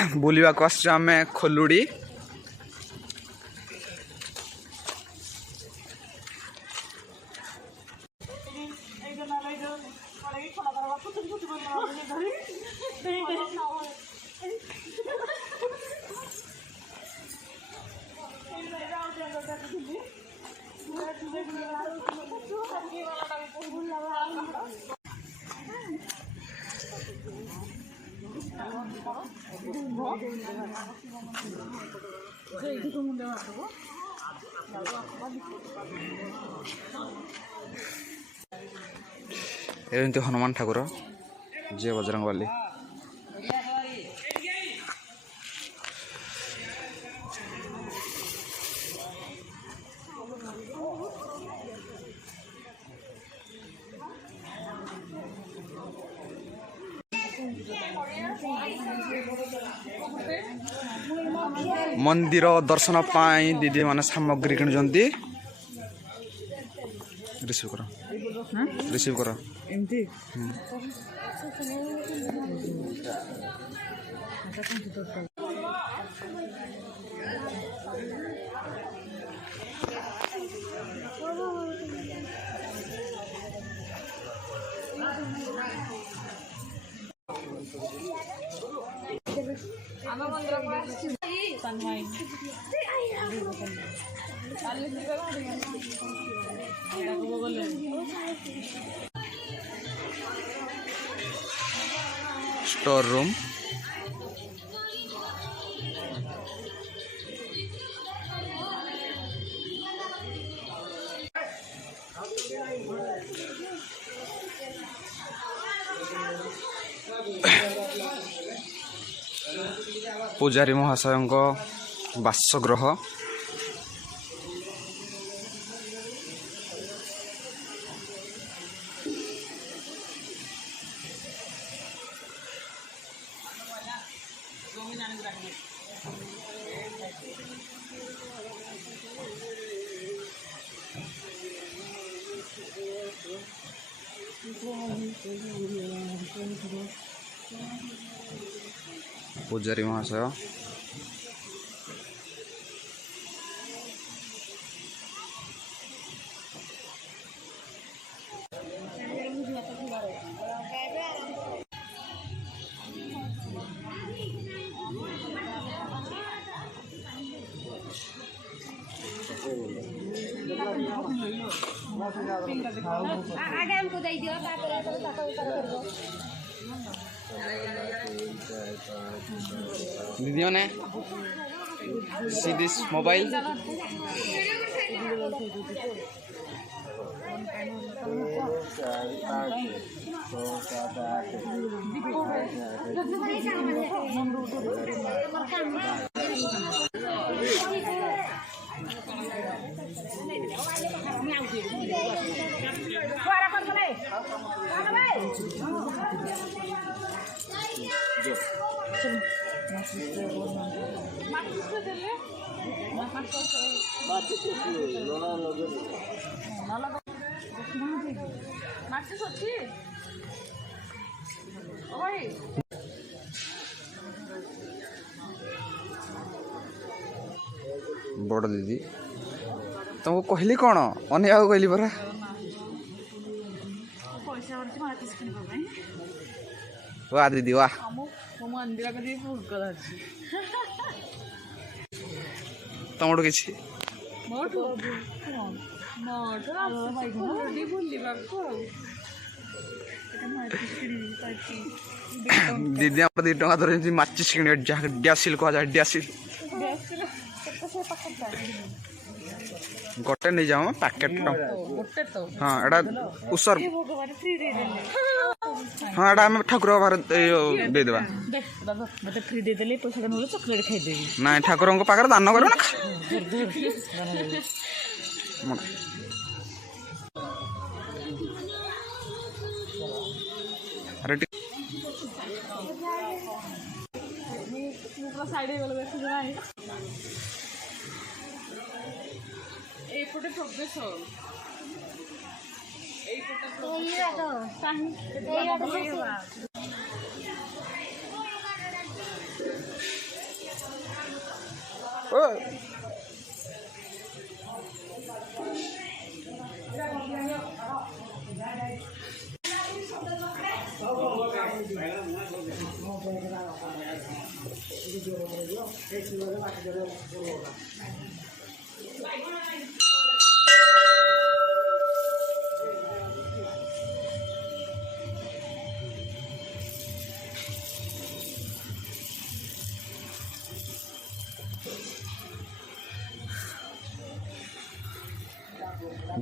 बुलवा को आम खोलुड़ी एमती हनुमान ठाकुर जे बजरंगबली मंदिर दर्शन पाई दीदी माने सामग्री किणुचंती रिसीव करो एमती स्टोर रूम पूजारी महाशय बासगृह पूजारी महाशय आगे हमको दे दियो दीदियों ने सी दिस मोबाइल बड़ दीदी तुमको कहली कौन अने कहली परा वाह दीदी वाह तुमठू किसी दीदी आप 2 टका धर माचिस कि डैसिल कह जाए डैसिल गोटे नहीं जाओ पैकेट हाँ एटा उसर हाँ एटा हम ठाकुर बाहर दे देबा मते फ्री दे देले पैसा न चॉकलेट खाइ देबी ना ठाकुर को पाकर दान करबो ना अरे साइड वाला बैठ जरा है ए फोटो प्रोफेसर ए फोटो ये तो साही ओ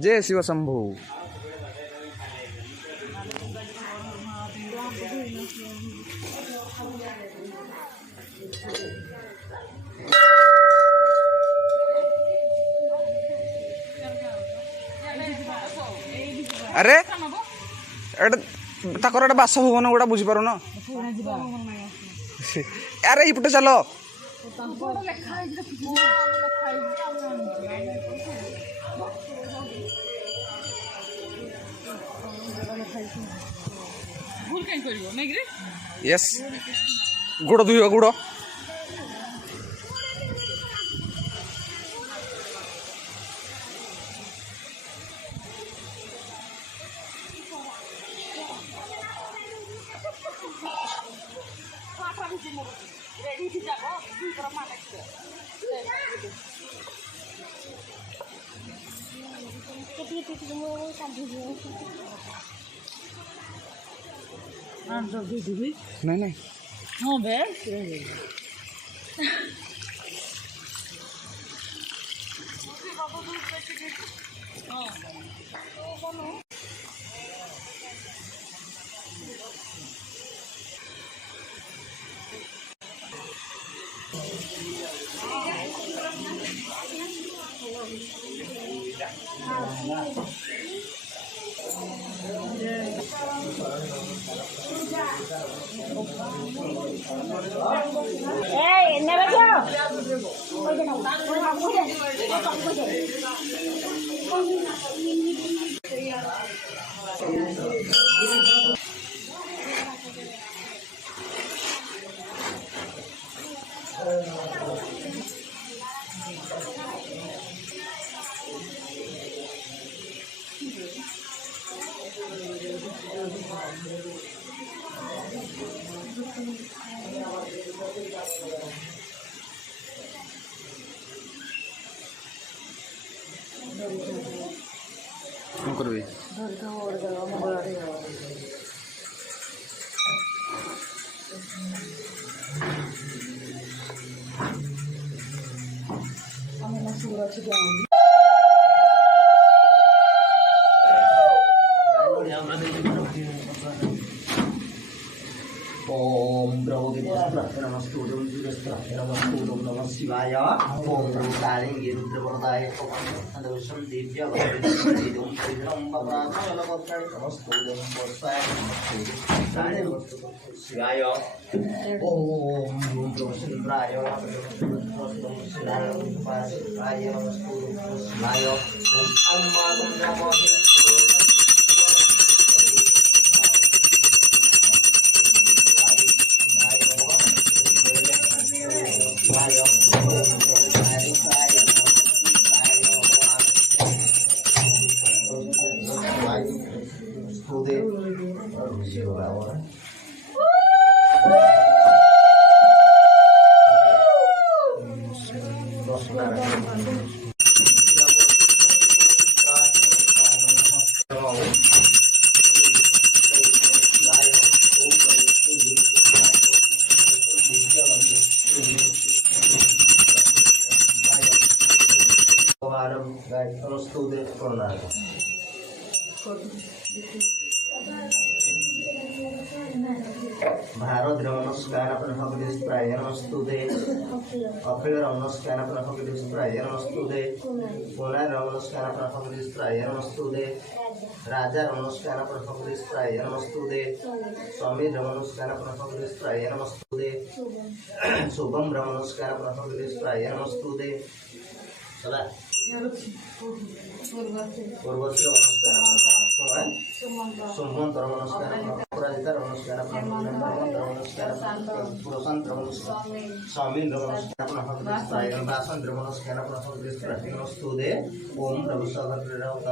जय शिव शंभु। अरे ताकर बासभवन गुड़ा बुझीपार न अरे इपटे चलो यस गुड़ दुई गुड़ नहीं नहीं हाँ बे करबी ओम नमस्तुभ्यं नमस्तुभ्यं नमः शिवाय ओम काले रुद्रवरदाय नमस्ते दिव्य भगवतीं श्रीधरं बप्राणलवत्राय नमस्तुभ्यं वत्साय शिवाय ओम रुद्रवरदाय शिवाय नमस्तुभ्यं शिवाय ओम अन्मादं नमः भारत नमस्कार अपन भगवती प्राय नमस्तुते अखिल नमस्कार अपन भगवती प्राय नमस्तुते पुनः नमस्कार अपन भगवती प्राय नमस्तुते राजा नमस्कार अपन भगवती प्राय नमस्तुते स्वामी नमस्कार अपन भगवती प्राय नमस्तुते शुभम नमस्कार अपन भगवती प्राय नमस्तुते चला पूर्वत्र नमस्कार सुमंत नमस्कार अपराजिता नमस्कार अपना नमस्कार प्रशांत नमस्कार स्वामी नमस्कार अपना प्रायण दासन नमस्कार अपना नमस्तुदे ओम प्रभु सगत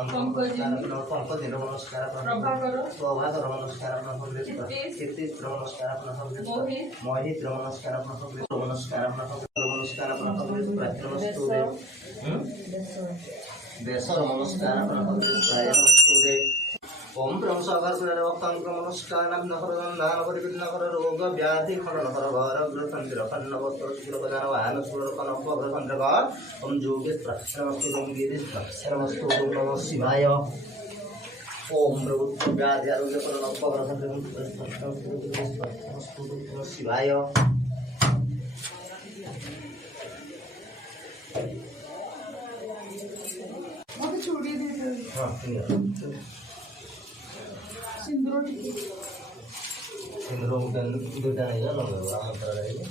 पंकज नमस्कार अपना प्रभात नमस्कार अपना कीर्ति नमस्कार अपना मोहित नमस्कार अपना नमस्कार अपना नमस्कार अपना नमस्तुदे देश नमस्कार अपना प्रायण नमस्तुदे ओम ब्रह्म सागर वक्तांग नमस्कार नगर नान परिविघ्नकर रोग व्याधि खंडनकर घर ग्रथंद्र खंडवस्त्र शिरोपदान वाहन सुरकन उपग्रथंद्रकर ओम जोगेश प्रक्षरमस्तु ओम गिरीश प्रक्षरमस्तु ओम नमः शिवाय ओम प्रभु व्याधि आरोग्य कर उपग्रथंद्र प्रक्षरमस्तु ओम नमः शिवाय हाँ सिंदूर मगन दुटा नहीं ना लगे आम तरह रहेगी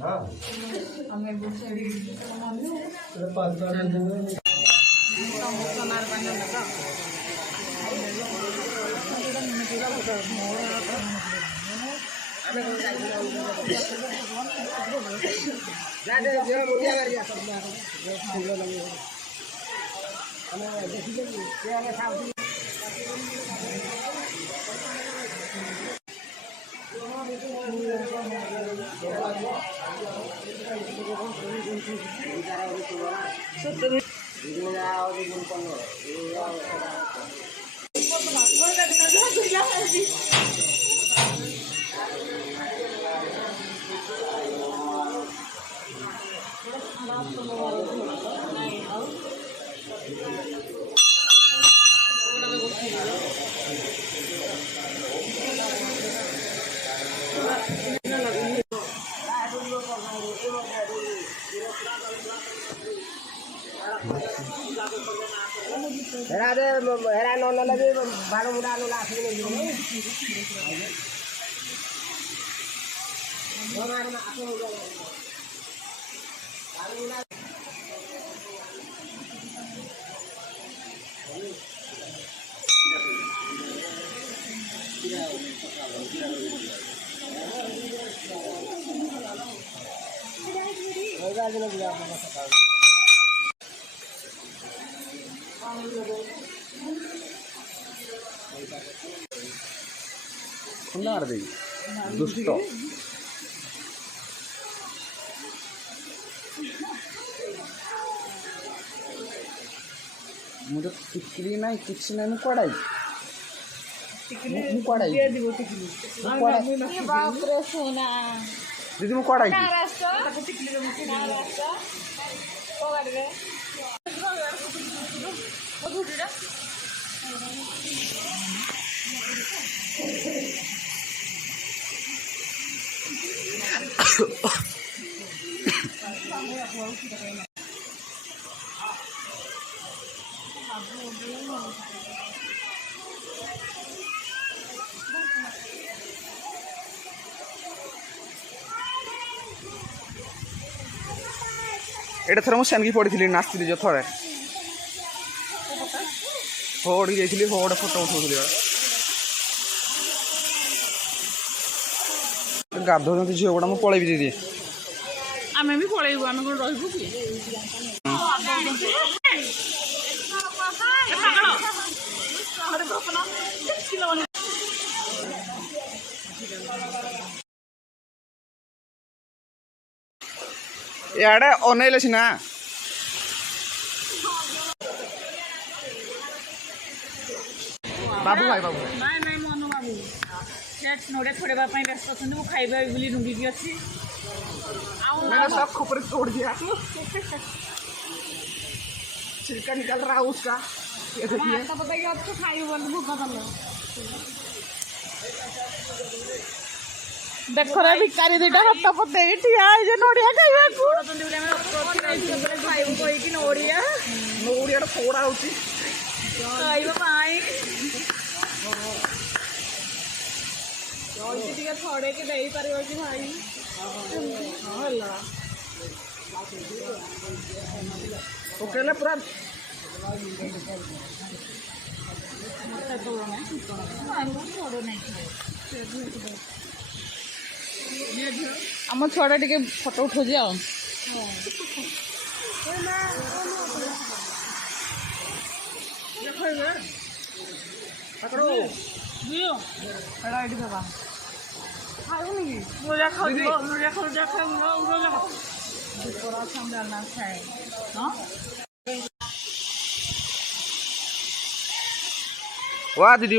हाँ हमें बहुत सारी पाँच हेरा न लगे बारो मुड़ा नो लाख में नहीं भगवान में आके हो जाए बारो मुड़ा होगा दिन दिया आपने पता दुष्ट मुझे टिकली नहीं कुछ नहीं कड़ाई दीदी मैं कड़ाई एटा थर मुझे पड़ी नाचती जो थे होड़ जाइली होड़ फोटो उठाऊली गाधो झील गुड़ा मुझे पलैबी दीदी आम भी पलैबू आम कौन रही कि इे अनैले सीना बाबू भाई बाबू नाई नाई मनु बाबू से नोड़े छोड़वा व्यस्त अच्छा मुझे खाइबा बोली नुंगिकी अच्छी मैंने सब खोपरे तोड़ दिया छिलका निकल रहा है उसका ये देखिए पता कि अच्छे खाइबे बोल भूख कल देख रे भिकारी दुटा हाथ पते ठिया नड़िया खाइबा नड़िया नोड़िया फोड़ा होची खाइबा छड़े के दे पार कि भाई ପକେଇଲେ ପୁରା ଆମ ଛୁଆଟା ଟିକେ ଫଟୋ ଉଠଉଛି ଆଉ ଏଇଠି ଦେବା ଖାଉନି କି ରୋଜା ଖାଉଛି ରୋଜା ଖାଉଛି ରୋଜା ଖାଏ ହଁ वा दीदी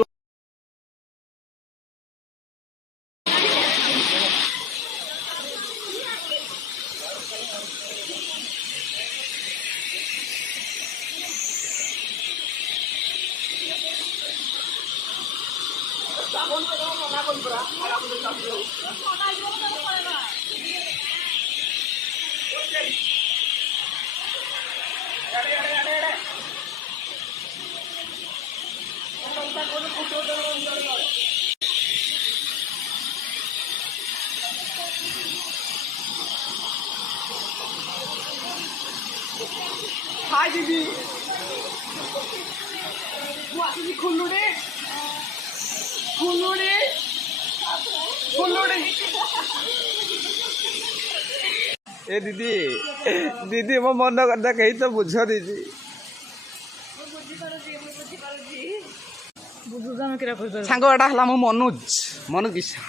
हाय दीदी खुल्लुड़ी खुल्लुड़ी खुल्लुड़ी ए दीदी दीदी मो मन करता कहीं तो बुझ दीदी सांग एटा हला मो मनोज मनोज किसा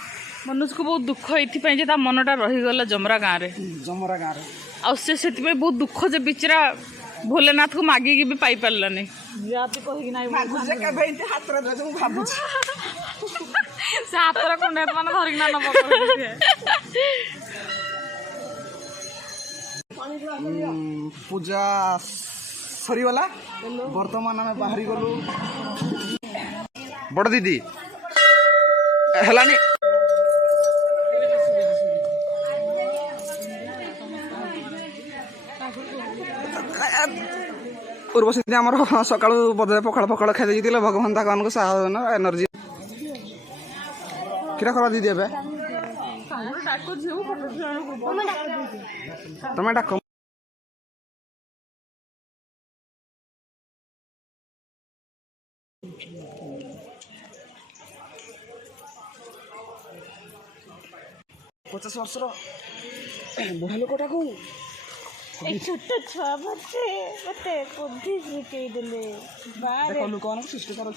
मनोज को बहुत दुख ये जे ता मनटा रहीगला जमरा गाँव रे आ से बहुत दुख जे बिचरा भोलेनाथ को मागिकी भी पाई पारलानी जाति कहिक नाही से हातर कुंडेत मान धरिक ना नब पूजा सरीगला बर्तमान आम बाहरी गलु बड़ दीदी हलानी उर्वशी दीदी आमर सकाळु बदले पखाड़ पखाड़ खाई देइथिले भगवान ताको साहस एनर्जी किरा करा दीदी एबे तमे डाक पचास वर्ष बुढ़ा लोकटा को छोट छुआ मते मते बुद्धि शिखेई देले बारे लोक सृष्टि कर